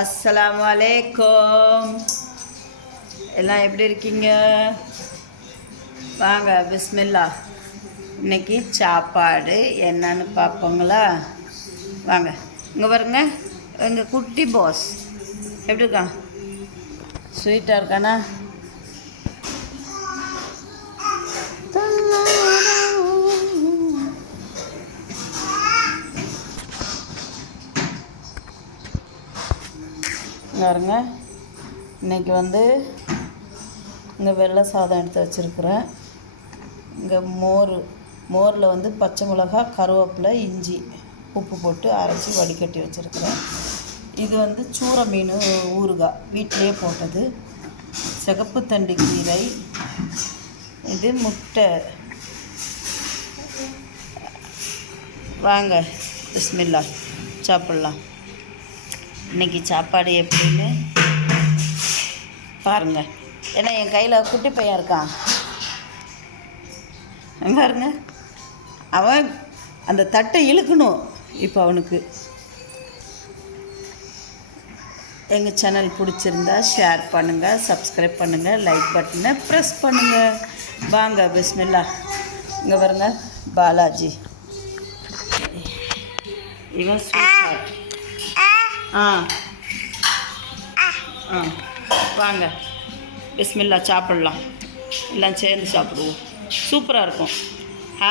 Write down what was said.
அஸ்ஸலாமு அலைக்கும். எல்லாம் எப்படி இருக்கீங்க? வாங்க, பிஸ்மில்லா. இன்னைக்கு சாப்பாடு என்னன்னு பார்ப்போங்களா? வாங்க, இங்கே பாருங்க, எங்கள் குட்டி பாஸ் எப்படி இருக்கான்? ஸ்வீட்டாக இருக்கானா? பாருங்க, இன்றைக்கி இங்கே வெள்ளை சாதம் எடுத்து வச்சுருக்குறேன். இங்கே மோரில் பச்சை மிளகா, கருவேப்பிலை, இஞ்சி, உப்பு போட்டு அரைச்சி வடிகட்டி வச்சுருக்குறேன். இது சூரை மீன் ஊறுகாய் வீட்டிலே போட்டது. சிகப்பு தண்டு கீரை, இது முட்டை. வாங்க, பிஸ்மில்லா, சாப்பிட்லாம். இன்றைக்கி சாப்பாடு எப்படின்னு பாருங்கள். ஏன்னா என் கையில் குட்டி பையன் இருக்கான், பாருங்க. அவன் அந்த தட்டை இழுக்கணும். இப்போ அவனுக்கு எங்கள் சேனல் பிடிச்சிருந்தா ஷேர் பண்ணுங்கள், சப்ஸ்கிரைப் பண்ணுங்கள், லைக் பட்டனை ப்ரெஸ் பண்ணுங்கள். வாங்க, பிஸ்மில்லா. இங்கே பாருங்க, பாலாஜி இவன் ஸ்வீட். வாங்க, பிஸ்மில்லா, சாப்பிட்லாம். எல்லாம் சேர்ந்து சாப்பிடுவோம். சூப்பராக இருக்கும்.